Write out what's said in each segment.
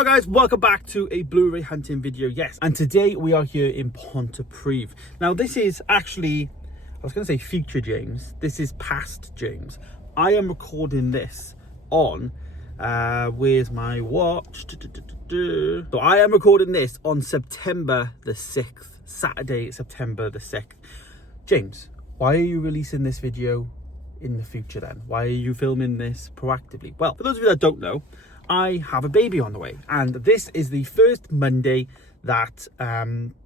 Hello guys, welcome back to a Blu-ray hunting video. Yes, and today we are here in PONTYPRIDD. Now this is actually, I was going to say future James, this is past James. I am recording this on, where's my watch? So I am recording this on September the 6th, Saturday, September the 6th. James, why are you releasing this video in the future then? Why are you filming this proactively? Well, for those of you that don't know, I have a baby on the way, and this is the first Monday that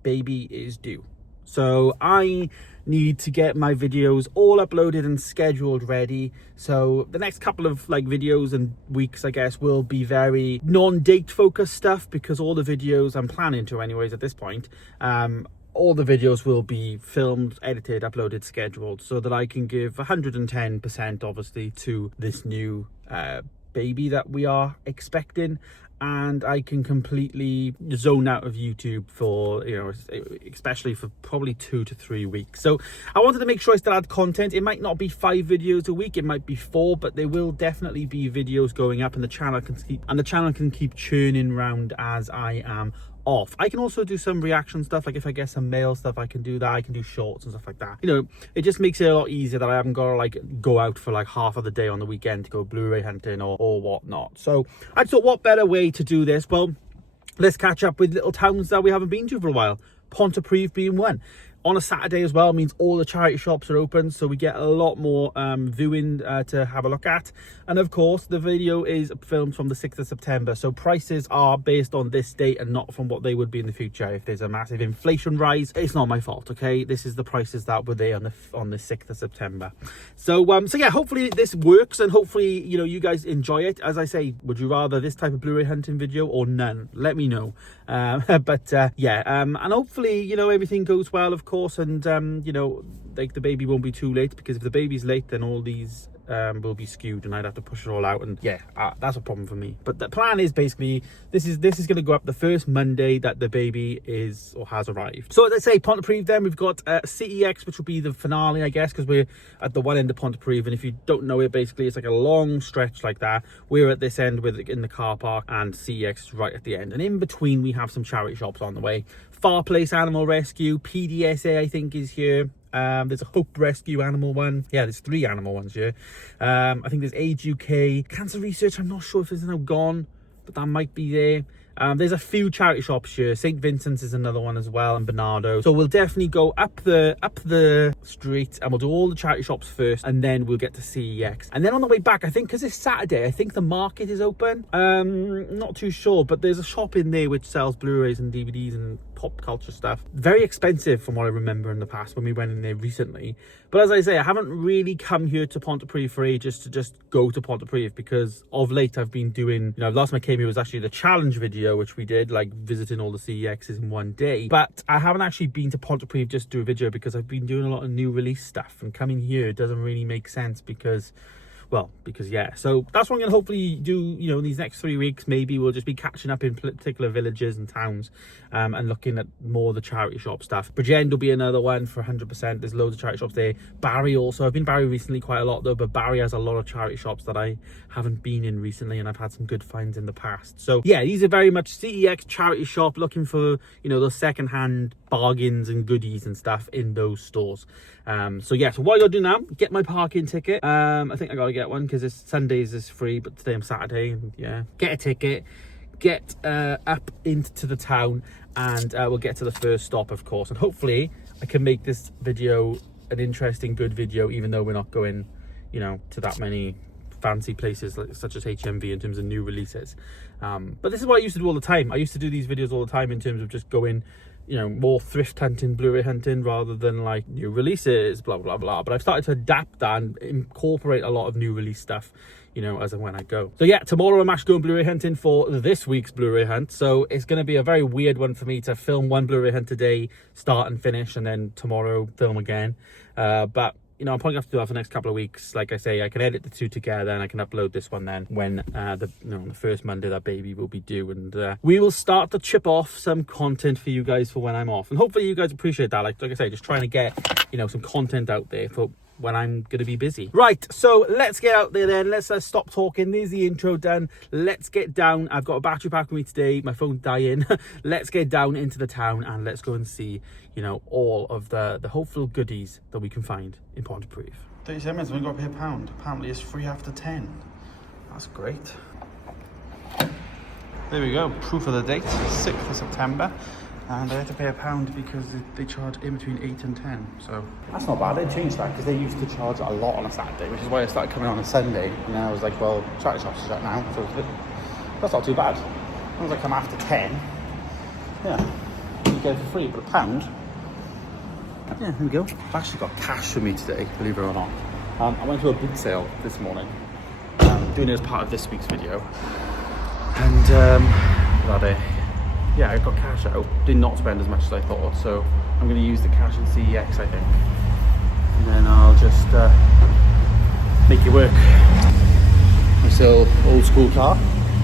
baby is due. So I need to get my videos all uploaded and scheduled ready. So the next couple of videos and weeks, I guess, will be very non-date focused stuff, because all the videos I'm planning to anyways at this point, all the videos will be filmed, edited, uploaded, scheduled, so that I can give 110% obviously to this new baby that we are expecting, and I can completely zone out of YouTube for, you know, especially for probably 2 to 3 weeks. So I wanted to make sure I still had content. It might not be 5 videos a week, it might be 4, but there will definitely be videos going up, and the channel can keep churning round as I am off. I can also do some reaction stuff, like if I get some mail stuff, I can do that. I can do shorts and stuff like that. You know, it just makes it a lot easier that I haven't got to go out for half of the day on the weekend to go Blu-ray hunting or whatnot. So I thought, what better way to do this? Well, let's catch up with little towns that we haven't been to for a while. PONTYPRIDD being one. On a Saturday as well means all the charity shops are open, so we get a lot more viewing to have a look at. And of course, the video is filmed from the 6th of September, so prices are based on this date and not from what they would be in the future. If there's a massive inflation rise, it's not my fault, okay? This is the prices that were there on the 6th of September. So yeah, hopefully this works, and hopefully, you know, you guys enjoy it. As I say, would you rather this type of Blu-ray hunting video or none? Let me know. Yeah, and hopefully, you know, everything goes well, of course, and you know, the baby won't be too late, because if the baby's late, then all these will be skewed and I'd have to push it all out, and yeah, that's a problem for me. But the plan is basically this is going to go up the first Monday that the baby is or has arrived. So as I say, PONTYPRIDD, then we've got CEX, which will be the finale, I guess, because we're at the one end of PONTYPRIDD, and if you don't know it, basically it's like a long stretch like that. We're at this end in the car park, and CEX is right at the end, and in between we have some charity shops on the way. Far Place Animal Rescue, PDSA I think is here. There's a Hope Rescue animal one. Yeah, there's 3 animal ones here. I think there's Age UK. Cancer Research, I'm not sure if it's now gone, but that might be there. There's a few charity shops here. St. Vincent's is another one as well, and Bernardo. So we'll definitely go up the street, and we'll do all the charity shops first, and then we'll get to CEX. And then on the way back, I think, because it's Saturday, I think the market is open. Not too sure, but there's a shop in there which sells Blu-rays and DVDs and pop culture stuff. Very expensive from what I remember in the past when we went in there recently. But as I say, I haven't really come here to PONTYPRIDD for ages to just go to PONTYPRIDD, because of late I've been doing, you know, last time I came here was actually the challenge video, which we did, visiting all the CEXs in one day. But I haven't actually been to PONTYPRIDD just to do a video, because I've been doing a lot of new release stuff, and coming here doesn't really make sense because yeah. So that's what I'm going to hopefully do, you know, in these next 3 weeks. Maybe we'll just be catching up in particular villages and towns, and looking at more of the charity shop stuff. Bridgend will be another one for 100%. There's loads of charity shops there. Barry also. I've been Barry recently quite a lot though, but Barry has a lot of charity shops that I haven't been in recently, and I've had some good finds in the past. So yeah, these are very much CEX charity shop, looking for, you know, those second-hand bargains and goodies and stuff in those stores. So yeah, so what I gotta do now, get my parking ticket. I think I gotta get one, because Sundays is free, but today I'm Saturday, and yeah, get a ticket, get up into the town, and we'll get to the first stop, of course, and hopefully I can make this video an interesting, good video, even though we're not going, you know, to that many fancy places such as HMV in terms of new releases. But this is what I used to do all the time. I used to do these videos all the time in terms of just going, you know, more thrift hunting, Blu-ray hunting, rather than new releases, blah blah blah. But I've started to adapt that and incorporate a lot of new release stuff, you know, as and when I go. So yeah, tomorrow I'm actually going Blu-ray hunting for this week's Blu-ray hunt. So it's going to be a very weird one for me to film one Blu-ray hunt today, start and finish, and then tomorrow film again. But you know, I'm probably going to have to do that for the next couple of weeks. Like I say, I can edit the 2 together, and I can upload this one then when the first Monday that baby will be due, and we will start to chip off some content for you guys for when I'm off, and hopefully you guys appreciate that. Like I say, just trying to get, you know, some content out there for when I'm going to be busy. Right, so let's get out there then. Let's stop talking. There's the intro done. Let's get down. I've got a battery pack with me today. My phone's dying. Let's get down into the town and let's go and see, you know, all of the hopeful goodies that we can find in Pontypridd. 37 minutes, we've got to pay £1. Apparently it's free after 10. That's great. There we go, proof of the date, 6th of September. And I had to pay £1 because they charge in between 8 and 10, so. That's not bad, they changed that because they used to charge a lot on a Saturday, which is why I started coming on a Sunday. And I was like, well, charity shops are shut now, so that's not too bad. As long as I come after 10, yeah, you get it for free, but £1. Yeah, there we go. I've actually got cash for me today, believe it or not. I went to a boot sale this morning, doing it as part of this week's video. And, yeah, I got cash out. Did not spend as much as I thought, so I'm going to use the cash in CEX, I think. And then I'll just make it work. I'm still old school car.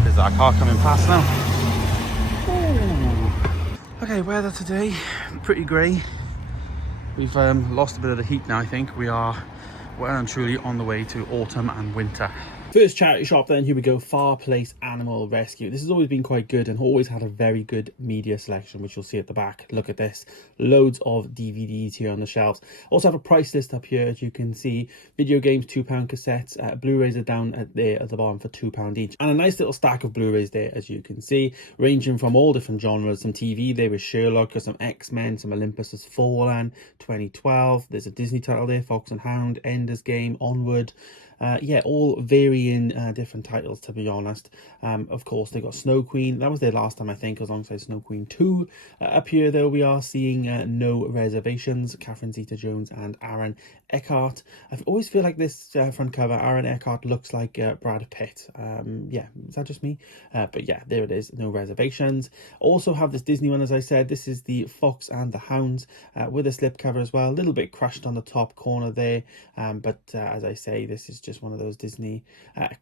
There's that car coming past now. Ooh. Okay, weather today, pretty grey. We've lost a bit of the heat now, I think. We are well and truly on the way to autumn and winter. First charity shop then, here we go, Far Place Animal Rescue. This has always been quite good and always had a very good media selection, which you'll see at the back. Look at this, loads of DVDs here on the shelves. Also have a price list up here, as you can see. Video games, £2 cassettes. Blu-rays are down at the bottom for £2 each. And a nice little stack of Blu-rays there, as you can see, ranging from all different genres. Some TV there with Sherlock, some X-Men, some Olympus Has Fallen, 2012. There's a Disney title there, Fox and Hound, Ender's Game, Onward. Yeah, all varying different titles, to be honest. Of course, they got Snow Queen. That was their last time, I think, alongside Snow Queen 2. Up here, though, we are seeing No Reservations, Catherine Zeta-Jones and Aaron Eckhart. I always feel like this front cover, Aaron Eckhart looks like Brad Pitt. Yeah, is that just me? But yeah, there it is, No Reservations. Also have this Disney one, as I said. This is the Fox and the Hounds with a slipcover as well. A little bit crushed on the top corner there. But as I say, this is just one of those Disney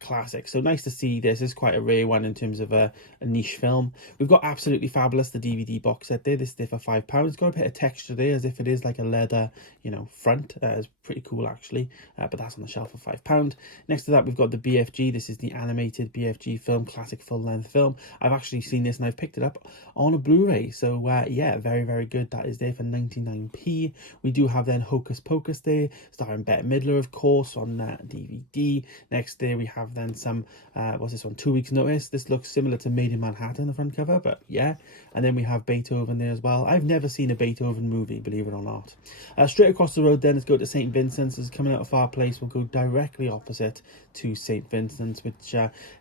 classics. So nice to see this. This is quite a rare one in terms of a niche film. We've got Absolutely Fabulous, the DVD box set there. This is there for £5. It's got a bit of texture there, as if it is like a leather, you know, front. It's pretty cool, actually. But that's on the shelf for £5. Next to that, we've got the BFG. This is the animated BFG film, classic full-length film. I've actually seen this and I've picked it up on a Blu-ray. So yeah, very, very good. That is there for 99p. We do have then Hocus Pocus there, starring Bette Midler, of course, on DVD. Next there we have then some, what's this one, 2 Weeks Notice. This looks similar to Made in Manhattan, the front cover, but yeah. And then we have Beethoven there as well. I've never seen a Beethoven movie, believe it or not. Straight across the road then, let's go to St. Vincent's. This is coming out of Far Place. We'll go directly opposite to St. Vincent's, which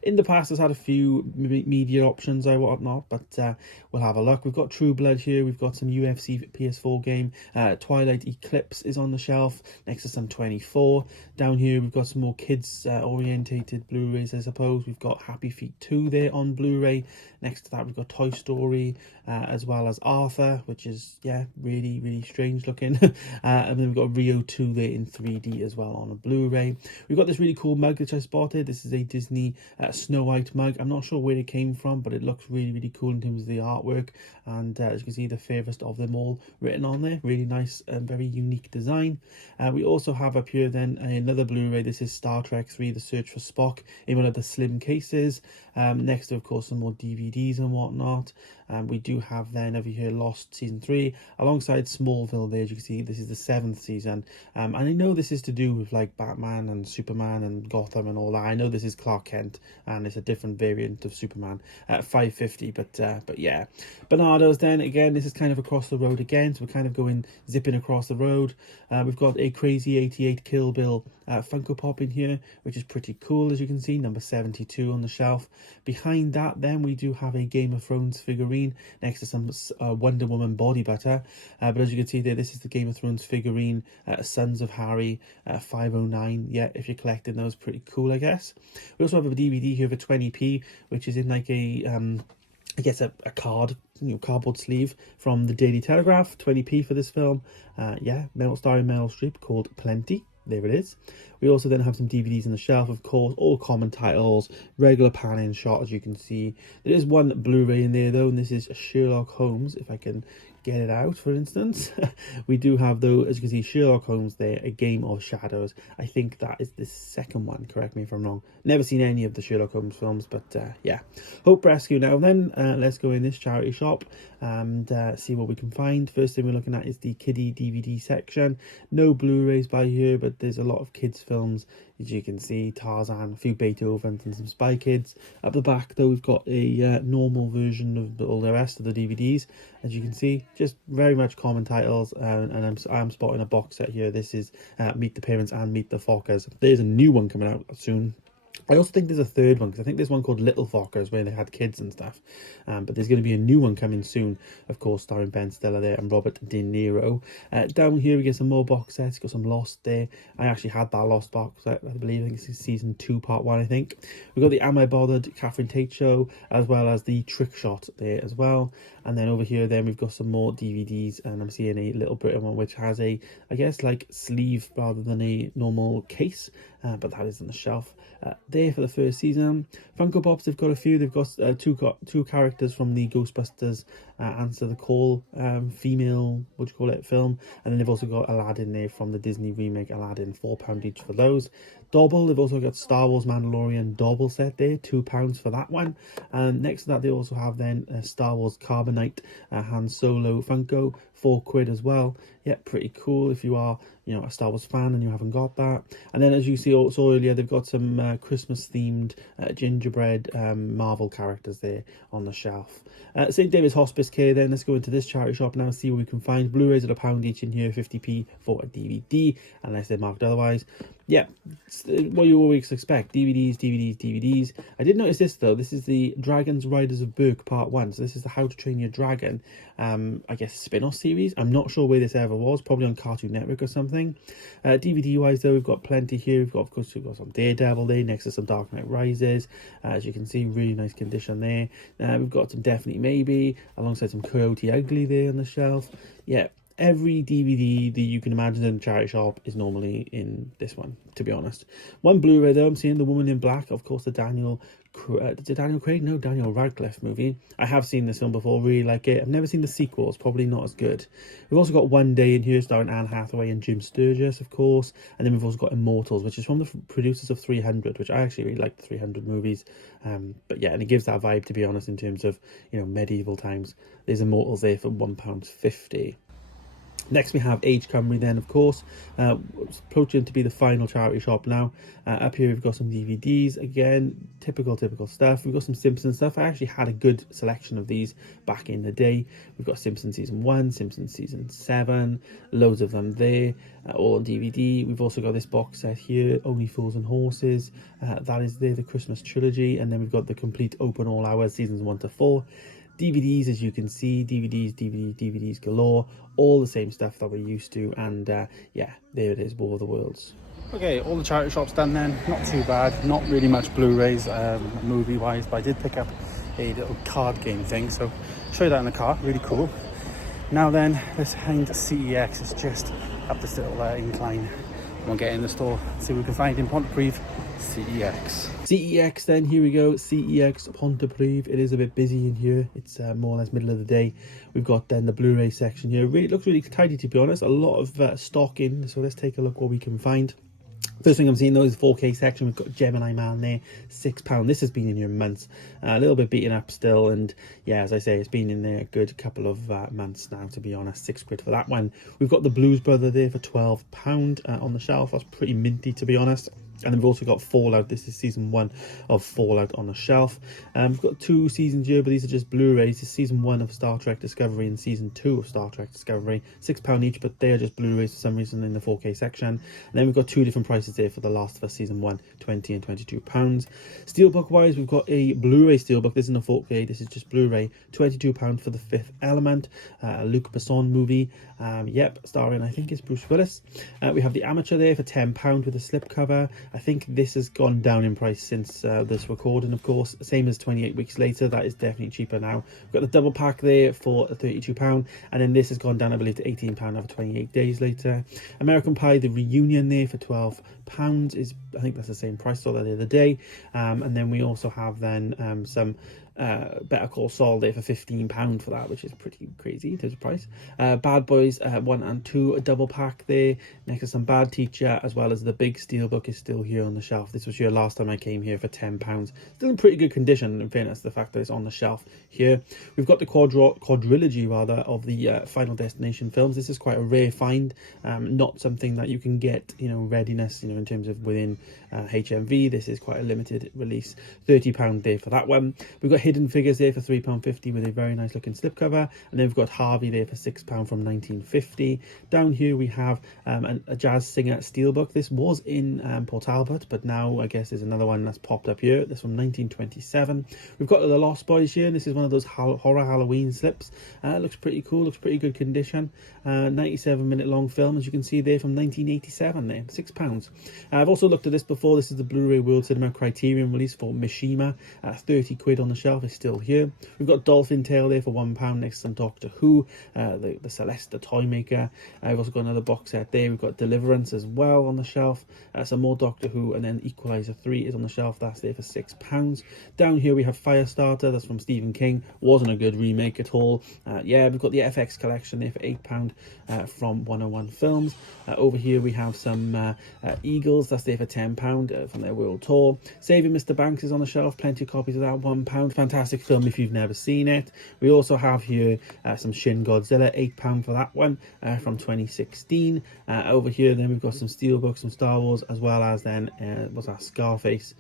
in the past has had a few media options or whatnot, but we'll have a look. We've got True Blood here. We've got some UFC PS4 game. Twilight Eclipse is on the shelf next to some 24. Down here we've got some more kids orientated Blu-rays, I suppose. We've got Happy Feet 2 there on Blu-ray. Next to that we've got Toy Story, as well as Arthur, which is, yeah, really, really strange looking. And then we've got Rio 2 there in 3D as well on a Blu-ray. We've got this really cool mug which I spotted. This is a Disney Snow White mug. I'm not sure where it came from, but it looks really, really cool in terms of the artwork. And as you can see, the fairest of them all written on there. Really nice and very unique design. We also have up here then another Blu-ray. This is Star Trek 3, The Search for Spock, in one of the slim cases. Next to, of course, some more DVDs and whatnot. We do have then over here Lost Season 3 alongside Smallville there. As you can see, this is the 7th season. And I know this is to do with like Batman and Superman and Gotham and all that. I know this is Clark Kent and it's a different variant of Superman at $5.50, but yeah. Bernardo's then, again, this is kind of across the road again, so we're kind of going zipping across the road. We've got a Crazy 88 Kill Bill Funko Pop in here, which is pretty cool, as you can see, number 72 on the shelf. Behind that then we do have a Game of Thrones figurine next to some Wonder Woman body butter, but as you can see there, this is the Game of Thrones figurine, Sons of Harry, 509. Yeah, if you're collecting those, pretty cool, I guess. We also have a DVD here for 20p, which is in like a I guess a card, cardboard sleeve from the Daily Telegraph. 20p for this film. Yeah, starring Meryl Streep, called Plenty. There it is. We also then have some DVDs on the shelf, of course, all common titles, regular pan-in shot, as you can see. There is one Blu-ray in there, though, and this is Sherlock Holmes, if I can Get It Out, for instance. We do have, though, as you can see, Sherlock Holmes there, A Game of Shadows. I think that is the second one, correct me if I'm wrong. Never seen any of the Sherlock Holmes films, but yeah. Hope Rescue now then. Let's go in this charity shop and see what we can find. First thing we're looking at is the kiddie DVD section. No Blu-rays by here, but there's a lot of kids films. As you can see, Tarzan, a few Beethovens and some Spy Kids. Up the back, though, we've got a normal version of all the rest of the DVDs. As you can see, just very much common titles, and I'm spotting a box set here. This is Meet the Parents and Meet the Fockers. There's a new one coming out soon. I also think there's a third one, because I think there's one called Little Fockers where they had kids and stuff. But there's going to be a new one coming soon, of course, starring Ben Stiller there and Robert De Niro. Down here we get some more box sets. Got some Lost there. I actually had that Lost box set, I believe. I think it's season 2, part 1, I think. We've got the Am I Bothered Catherine Tate show, as well as the Trick Shot there as well. And then over here then we've got some more DVDs, and I'm seeing a Little Britain one which has a, I guess, like sleeve rather than a normal case. But that is on the shelf there for the first season. Funko Pops, they've got a few. They've got two characters from the Ghostbusters Answer the Call female, what do you call it, film. And then they've also got Aladdin there from the Disney remake Aladdin, £4 each for those. Double, they've also got Star Wars Mandalorian double set there, £2 for that one. And next to that they also have then Star Wars Carbonite Han Solo Funko, £4 as well. Yeah, pretty cool if you are, you know, a Star Wars fan and you haven't got that. And then, as you see also earlier, they've got some Christmas themed gingerbread Marvel characters there on the shelf. St. David's Hospice Care then. Let's go into this charity shop now and see what we can find. Blu-rays at £1 each in here, 50p for a DVD, unless they're marked otherwise. Yeah, what you always expect. DVDs. I did notice this, though. This is the Dragons Riders of Berk part 1. So this is the How to Train Your Dragon, I guess, spin-off series. I'm not sure where this ever was. Probably on Cartoon Network or something. DVD-wise, though, we've got plenty here. Of course, we've got some Daredevil there next to some Dark Knight Rises. As you can see, really nice condition there. We've got some Definitely Maybe, alongside some Coyote Ugly there on the shelf. Yeah. Every DVD that you can imagine in a charity shop is normally in this one, to be honest. One Blu-ray, though, I'm seeing The Woman in Black, of course, the Daniel Radcliffe movie. I have seen this film before, really like it. I've never seen the sequels, probably not as good. We've also got One Day in here, starring Anne Hathaway and Jim Sturgis, of course. And then we've also got Immortals, which is from the producers of 300, which I actually really like the 300 movies. But yeah, and it gives that vibe, to be honest, in terms of, you know, medieval times. There's Immortals there for £1.50. Next we have Age Cymru then, of course, approaching to be the final charity shop now. Up here we've got some DVDs, again, typical stuff. We've got some Simpsons stuff. I actually had a good selection of these back in the day. We've got Simpsons Season 1, Simpsons Season 7, loads of them there, all on DVD. We've also got this box set here, Only Fools and Horses. That is there, the Christmas trilogy. And then we've got the complete Open All Hours, Seasons 1 to 4. DVDs, as you can see, DVDs galore, all the same stuff that we're used to, and yeah, there it is, War of the Worlds. Okay, all the charity shops done then, not too bad, not really much Blu-rays movie-wise, but I did pick up a little card game thing, so I'll show you that in the car, really cool. Now then, let's find CEX, it's just up this little incline. We'll get in the store, see what we can find in Pontypridd. CEX then, here we go, CEX Pontypridd. It is a bit busy in here, it's more or less middle of the day. We've got then the Blu-ray section here. Really looks really tidy, to be honest, a lot of stock in, so let's take a look what we can find. First thing I'm seeing though is the 4K section. We've got Gemini Man there, £6. This has been in here months, a little bit beaten up still, and yeah, as I say, it's been in there a good couple of months now, to be honest. £6 for that one. We've got the Blues Brother there for £12 on the shelf. That's pretty minty, to be honest. And then we've also got Fallout. This is season 1 of Fallout on the shelf. We've got 2 seasons here, but these are just Blu-rays. This is season 1 of Star Trek Discovery and season 2 of Star Trek Discovery. £6 each, but they are just Blu-rays for some reason in the 4K section. And then we've got 2 different prices there for The Last of Us season 1, £20 and £22. Steelbook wise, we've got a Blu-ray Steelbook. This isn't a 4K, this is just Blu-ray. £22 for The Fifth Element, a Luc Besson movie. Yep, starring, I think it's Bruce Willis. We have The Amateur there for £10 with a slipcover. I think this has gone down in price since this recording, of course. Same as 28 Weeks Later, that is definitely cheaper now. We've got the double pack there for £32, and then this has gone down, I believe, to £18 over 28 Days Later. American Pie, the reunion there for £12 is, I think that's the same price, saw that the other day. And then we also have then some Better Call Saul there for £15 for that, which is pretty crazy in terms of price. Bad Boys 1 and 2, a double pack there. Next to some Bad Teacher, as well as the big steelbook is still here on the shelf. This was here last time I came here for £10. Still in pretty good condition, in fairness, the fact that it's on the shelf here. We've got the quadrilogy rather of the Final Destination films. This is quite a rare find, not something that you can get, you know, readiness, you know, in terms of within HMV. This is quite a limited release. £30 there for that one. We've got Hidden Figures there for £3.50 with a very nice looking slipcover, and then we've got Harvey there for £6 from 1950. Down here we have a jazz singer steelbook. This was in Port Talbot, but now I guess there's another one that's popped up here. This from 1927. We've got The Lost Boys here, and this is one of those horror Halloween slips. Looks pretty cool, looks pretty good condition. 97-minute long film, as you can see there, from 1987 there, £6. I've also looked at this before. This is the Blu-ray World Cinema Criterion release for Mishima. 30 quid on the shelf, is still here. We've got Dolphin Tale there for £1 next to some Doctor Who, the Celeste the Toy Maker. I've also got another box set there. We've got Deliverance as well on the shelf, some more Doctor Who, and then Equalizer 3 is on the shelf. That's there for £6. Down here we have Firestarter. That's from Stephen King. Wasn't a good remake at all. Yeah, we've got the FX collection there for £8 from 101 Films. Over here we have some Eagles. That's there for £10 from their world tour. Saving Mr. Banks is on the shelf. Plenty of copies of that, £1. Fantastic film if you've never seen it. We also have here some Shin Godzilla, £8 for that one from 2016. Over here then we've got some Steelbook, some Star Wars, as well as then what's that, Scarface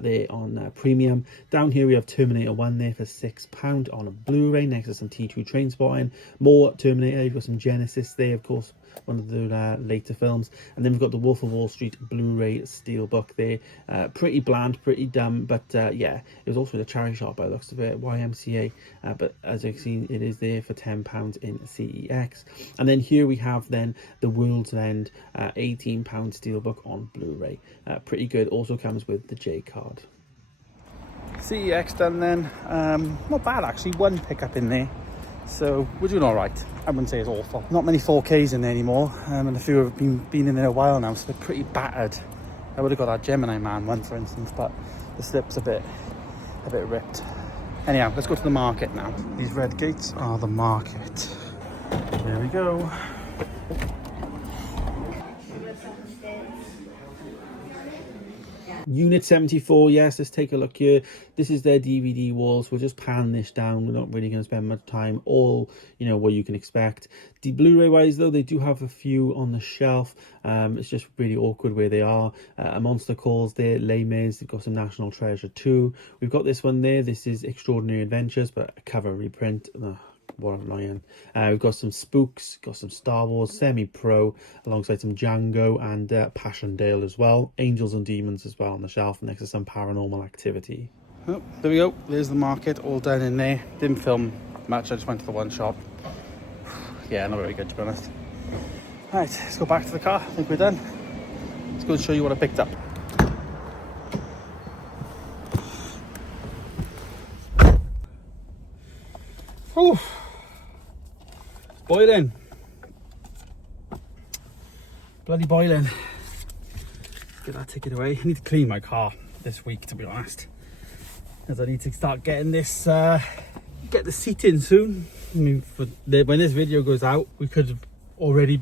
there on premium. Down here we have Terminator 1 there for £6 on a Blu-ray, next to some T2 Trainspotting. More Terminator. You've got some Genesis there, of course, one of the later films, and then we've got the Wolf of Wall Street Blu-ray steelbook there. Pretty bland, pretty dumb, but yeah, it was also in a charity shop by the looks of it, YMCA, but as you've seen, it is there for £10 in CEX. And then here we have then the World's End £18 steelbook on Blu-ray. Pretty good. Also comes with the J card. CEX done then. Not bad actually, one pickup in there, so we're doing all right. I wouldn't say it's awful. Not many 4Ks in there anymore, and a few have been in there a while now, so they're pretty battered. I would have got that Gemini Man one, for instance, but the slip's a bit ripped. Anyhow, let's go to the market now. These red gates are the market. There we go. Unit 74, yes, let's take a look here. This is their DVD walls. We'll just pan this down. We're not really going to spend much time. All, you know, what you can expect. The Blu-ray wise, though, they do have a few on the shelf. It's just really awkward where they are. A Monster Calls there, Les Mis. They've got some National Treasure 2. We've got this one there. This is Extraordinary Adventures, but a cover reprint. What am I in? We've got some Spooks, got some Star Wars, Semi-Pro, alongside some Django and Passchendaele as well. Angels and Demons as well on the shelf, next to some Paranormal Activity. Oh, there we go. There's the market, all done in there. Didn't film much, I just went to the one shop. Yeah, not very good, to be honest. Right, let's go back to the car. I think we're done. Let's go and show you what I picked up. Oh, boiling. Bloody boiling. Get that ticket away. I need to clean my car this week, to be honest, because I need to start getting this, get the seat in soon. I mean, when this video goes out, we could have already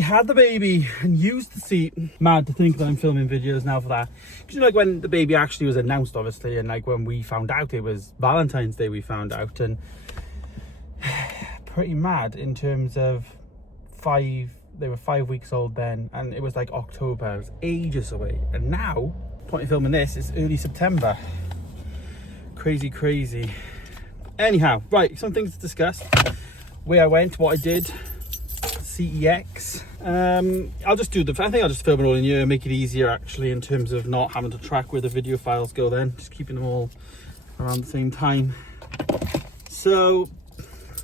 had the baby and used the seat. Mad to think that I'm filming videos now for that. Because, you know, like when the baby actually was announced, obviously, and like when we found out, it was Valentine's Day we found out, and pretty mad in terms of they were 5 weeks old then, and it was like October. It was ages away, and now, point of filming this, is early September. Crazy. Anyhow, right, some things to discuss. Where I went, what I did. CEX. I'll just I think I'll just film it all in here, make it easier actually in terms of not having to track where the video files go then, just keeping them all around the same time. So,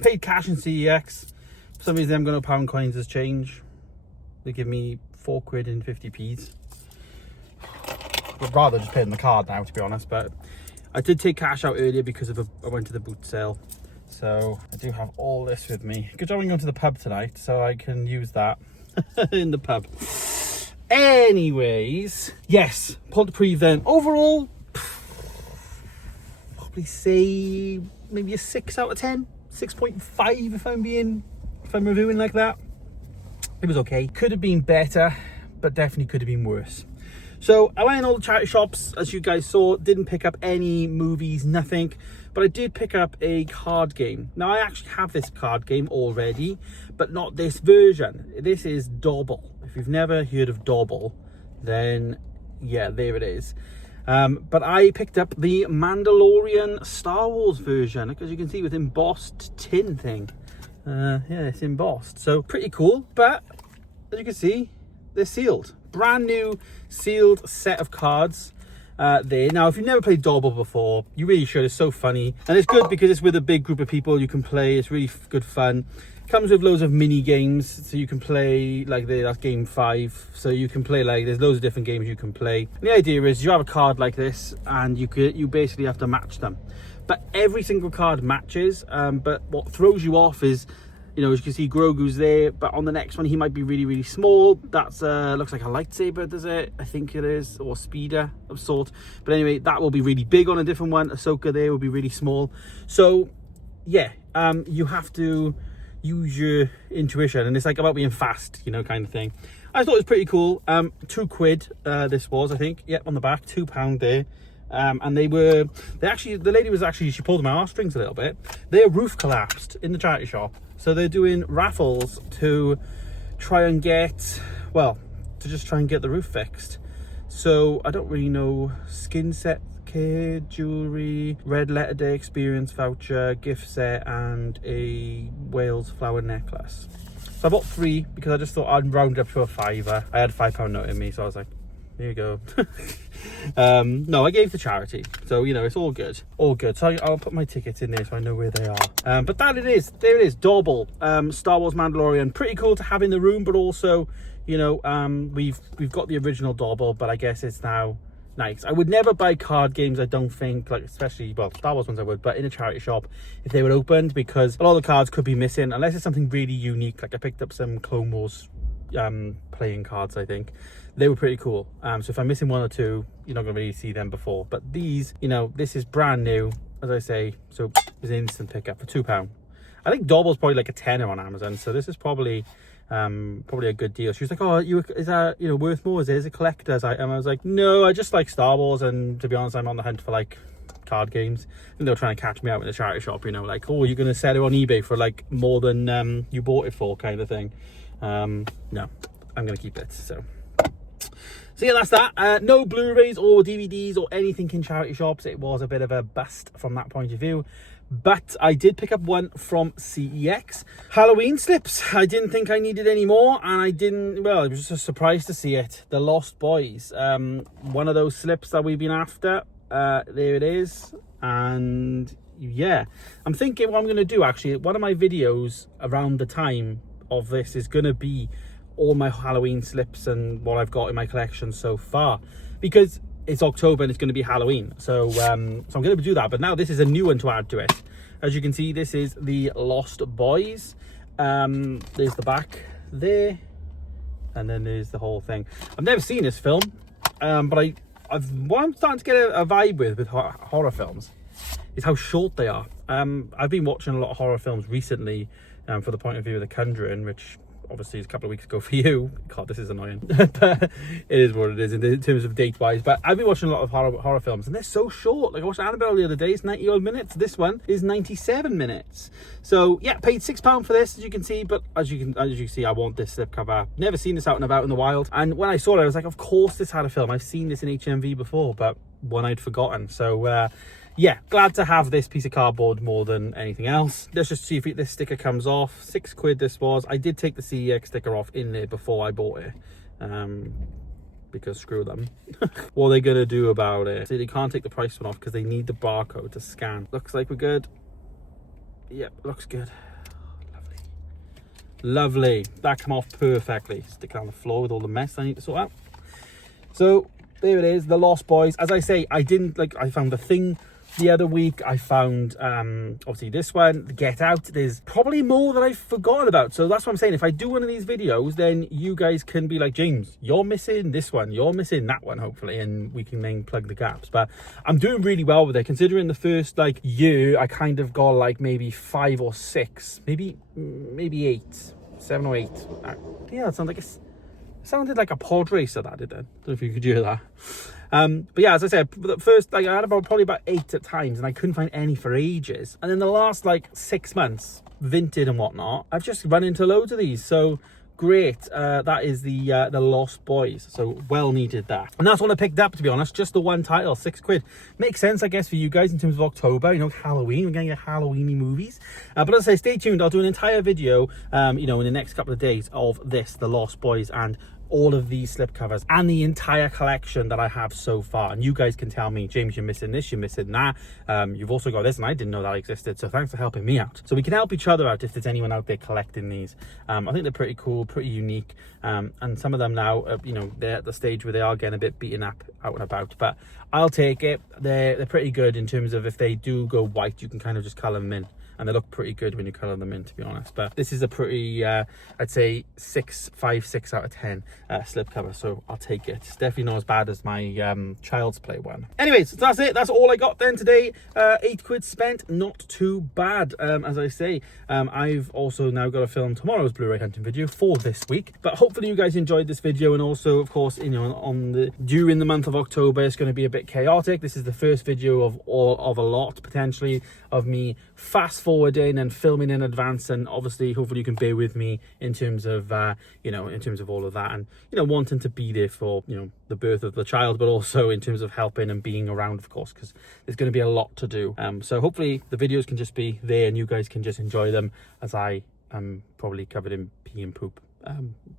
paid cash in CEX. For some reason I'm going to pound coins as change. They give me 4 quid and 50p's. I'd rather just pay in the card now, to be honest, but I did take cash out earlier because I went to the boot sale. So I do have all this with me. Good job I'm going to the pub tonight, so I can use that in the pub. Anyways, yes, PONTYPRIDD then. Overall, probably say maybe a 6 out of 10, 6.5 if I'm reviewing like that. It was okay. Could have been better, but definitely could have been worse. So I went in all the charity shops, as you guys saw, didn't pick up any movies, nothing, but I did pick up a card game. Now I actually have this card game already, but not this version. This is Dobble. If you've never heard of Dobble, then yeah, there it is. But I picked up the Mandalorian Star Wars version, as you can see, with embossed tin thing. Yeah, it's embossed, so pretty cool. But as you can see, they're sealed. Brand new sealed set of cards there. Now, if you've never played Dobble before, you really should. It's so funny, and it's good because it's with a big group of people. You can play. It's really good fun. Comes with loads of mini games, so you can play like that's game 5. So you can play like there's loads of different games you can play. And the idea is you have a card like this, and you basically have to match them. But every single card matches. But what throws you off is, you know, as you can see, Grogu's there, but on the next one he might be really, really small. That's looks like a lightsaber, does it? I think it is, or speeder of sort. But anyway, that will be really big on a different one. Ahsoka there will be really small. So yeah, you have to use your intuition, and it's like about being fast, you know, kind of thing. I thought it was pretty cool. £2 this was, I think. Yep, on the back, £2 there. And the lady was actually, she pulled my heartstrings a little bit. Their roof collapsed in the charity shop, so they're doing raffles to try and get, well, to just try and get the roof fixed. So I don't really know. Skin set care, jewelry, red letter day experience voucher, gift set, and a Wales flower necklace. So I bought 3 because I just thought I'd round up to a £5. I had a £5 note in me, so I was like, there you go. No, I gave to charity, so you know, it's all good, so I'll put my tickets in there so I know where they are. But there it is, Dobble, Star Wars Mandalorian. Pretty cool to have in the room, but also, you know, we've got the original Dobble, but I guess it's now nice. I would never buy card games, I don't think, like, especially, well, Star Wars ones I would, but in a charity shop if they were opened, because a lot of the cards could be missing unless it's something really unique. Like I picked up some Clone Wars playing cards, I think. They were pretty cool. So if I'm missing 1 or 2, you're not gonna really see them before. But these, you know, this is brand new, as I say, so it's an instant pickup for £2. I think Dobble's probably like a tenner on Amazon, so this is probably a good deal. She was like, oh, is that, you know, worth more? Is it a collector's item? I was like, no, I just like Star Wars, and to be honest, I'm on the hunt for like card games. And they were trying to catch me out in the charity shop, you know, like, oh, you're gonna sell it on eBay for like more than you bought it for, kind of thing. No, I'm gonna keep it. So yeah, that's that. No Blu-rays or DVDs or anything in charity shops. It was a bit of a bust from that point of view. But I did pick up one from CEX. Halloween slips. I didn't think I needed any more, and I didn't, well, it was just a surprise to see it. The Lost Boys. One of those slips that we've been after. There it is. And yeah, I'm thinking what I'm going to do, actually. One of my videos around the time of this is going to be all my Halloween slips and what I've got in my collection so far, because it's October and it's going to be Halloween, so I'm going to do that. But now this is a new one to add to it. As you can see, this is the Lost Boys. There's the back there, and then there's the whole thing. I've never seen this film, but what I'm starting to get a vibe with horror films is how short they are. I've been watching a lot of horror films recently, for the point of view of The Conjuring, which obviously is a couple of weeks ago for you. God, this is annoying. But it is what it is in terms of date wise. But I've been watching a lot of horror films, and they're so short. Like I watched Annabelle the other day, it's 90 odd minutes. This one is 97 minutes. So yeah, paid £6 for this, as you can see. But as you can see, I want this slipcover. Never seen this out and about in the wild. And when I saw it, I was like, of course this had a film. I've seen this in HMV before, but one I'd forgotten. So yeah, glad to have this piece of cardboard more than anything else. Let's just see if this sticker comes off. £6 this was. I did take the CEX sticker off in there before I bought it, because screw them. What are they gonna do about it? See, they can't take the price one off because they need the barcode to scan. Looks like we're good. Yep, looks good. Lovely. That come off perfectly. Stick it on the floor with all the mess I need to sort out. So there it is, the Lost Boys. As I say, I found the thing the other week. I found obviously this one, Get Out. There's probably more that I've forgotten about, so that's what I'm saying. If I do one of these videos, then you guys can be like, James, you're missing this one, you're missing that one, hopefully, and we can then plug the gaps. But I'm doing really well with it, considering the first like year I kind of got like maybe 5 or 6, maybe 8, 7 or 8. Yeah, it sounded like a pod racer, that did. I don't know if you could hear that. But yeah, as I said, the first, like, I had probably about 8 at times, and I couldn't find any for ages. And then the last like 6 months, Vinted and whatnot, I've just run into loads of these. So great. That is the Lost Boys, so well needed that. And that's what I picked up, to be honest, just the one title, £6. Makes sense, I guess, for you guys in terms of October, you know, Halloween, we're gonna get Halloweeny movies. But as I say, stay tuned. I'll do an entire video you know, in the next couple of days of this, the Lost Boys, and all of these slipcovers and the entire collection that I have so far. And you guys can tell me, James, you're missing this, you're missing that. You've also got this, and I didn't know that existed, so thanks for helping me out. So we can help each other out if there's anyone out there collecting these. I think they're pretty cool, pretty unique, and some of them now, you know, they're at the stage where they are getting a bit beaten up out and about, but I'll take it. They're pretty good in terms of if they do go white, you can kind of just colour them in. And they look pretty good when you colour them in, to be honest. But this is a pretty, I'd say 5, 6 out of 10 slipcover, so I'll take it. It's definitely not as bad as my Child's Play one. Anyways, so that's it. That's all I got then today. £8 spent, not too bad. As I say, I've also now got to film tomorrow's Blu-ray hunting video for this week. But hopefully you guys enjoyed this video, and also, of course, you know, during the month of October, it's going to be a bit chaotic. This is the first video of a lot, potentially, of me fast forwarding and filming in advance, and obviously hopefully you can bear with me in terms of you know, in terms of all of that, and you know, wanting to be there for, you know, the birth of the child, but also in terms of helping and being around, of course, because there's going to be a lot to do. So hopefully the videos can just be there and you guys can just enjoy them as I am probably covered in pee and poop.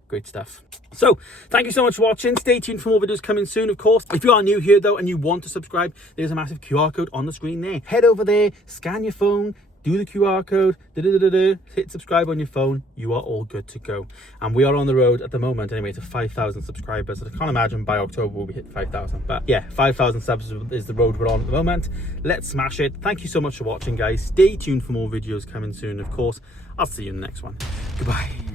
Great stuff. So thank you so much for watching. Stay tuned for more videos coming soon, of course. If you are new here though and you want to subscribe, there's a massive QR code on the screen there. Head over there, scan your phone, do the QR code, hit subscribe on your phone. You are all good to go. And we are on the road at the moment anyway to 5,000 subscribers. I can't imagine by October we'll be hitting 5,000, but yeah, 5,000 subs is the road we're on at the moment. Let's smash it. Thank you so much for watching, guys. Stay tuned for more videos coming soon, of course. I'll see you in the next one. Goodbye.